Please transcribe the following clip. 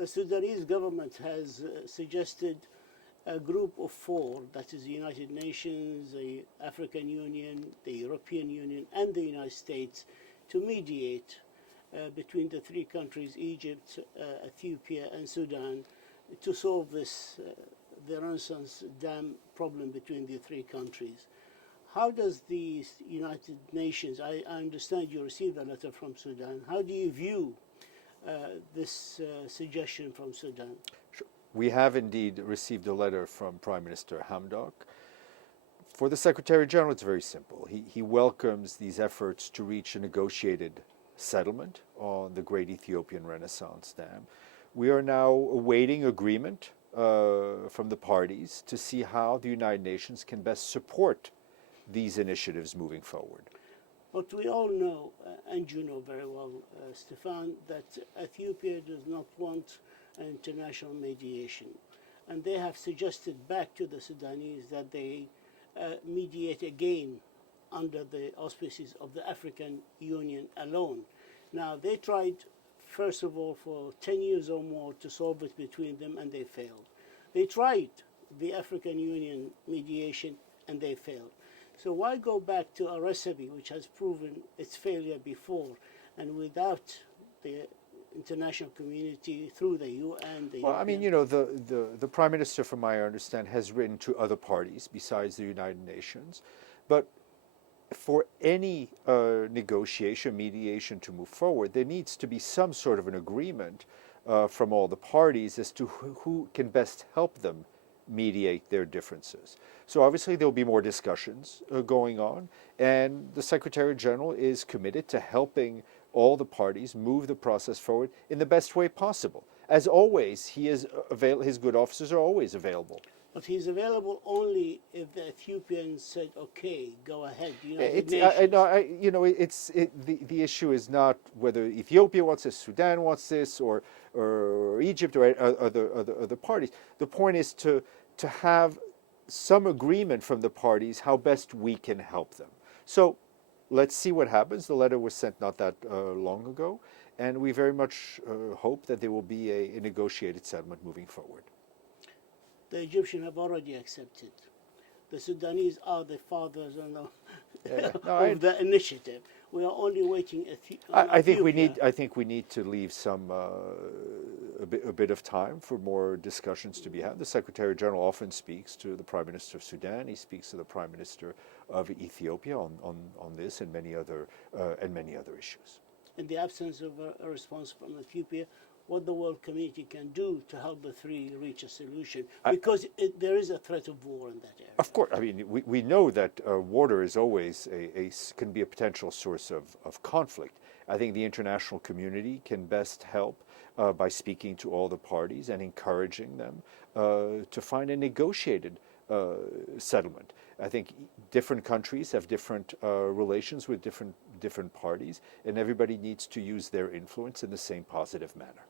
the Sudanese government has suggested a group of four, that is the United Nations, the African Union, the European Union, and the United States, to mediate between the three countries, Egypt, Ethiopia, and Sudan, to solve this, the Renaissance Dam problem between the three countries. How does the United Nations, I understand you received a letter from Sudan, how do you view this suggestion from Sudan? Sure. We have indeed received a letter from Prime Minister Hamdok. For the Secretary General, it's very simple. He welcomes these efforts to reach a negotiated settlement on the Great Ethiopian Renaissance Dam. We are now awaiting agreement from the parties to see how the United Nations can best support these initiatives moving forward. But we all know, and you know very well, Stéphane, that Ethiopia does not want an international mediation. And they have suggested back to the Sudanese that they mediate again under the auspices of the African Union alone. Now, they tried, first of all, for 10 years or more to solve it between them, and they failed. They tried the African Union mediation, and they failed. So why go back to a recipe which has proven its failure before, and without the international community through the UN? Well, I mean, you know, the Prime Minister, from my understanding, has written to other parties besides the United Nations. But for any negotiation, mediation to move forward, there needs to be some sort of an agreement from all the parties as to who can best help them mediate their differences. So obviously there will be more discussions going on, and the Secretary General is committed to helping all the parties move the process forward in the best way possible. As always, his good officers are always available. But he's available only if the Ethiopians said, "Okay, go ahead." The issue is not whether Ethiopia wants this, Sudan wants this, or Egypt or other parties. The point is to have some agreement from the parties how best we can help them. So let's see what happens. The letter was sent not that long ago, and we very much hope that there will be a negotiated settlement moving forward. The Egyptians have already accepted. The Sudanese are the fathers of the initiative. We are only waiting. I think we need to leave some a bit of time for more discussions to be had. The Secretary General often speaks to the Prime Minister of Sudan. He speaks to the Prime Minister of Ethiopia on this and many other issues. In the absence of a response from Ethiopia, what the world community can do to help the three reach a solution, because there is a threat of war in that area. Of course, I mean, we know that water is always can be a potential source of conflict. I think the international community can best help by speaking to all the parties and encouraging them to find a negotiated settlement. I think different countries have different relations with different parties, and everybody needs to use their influence in the same positive manner.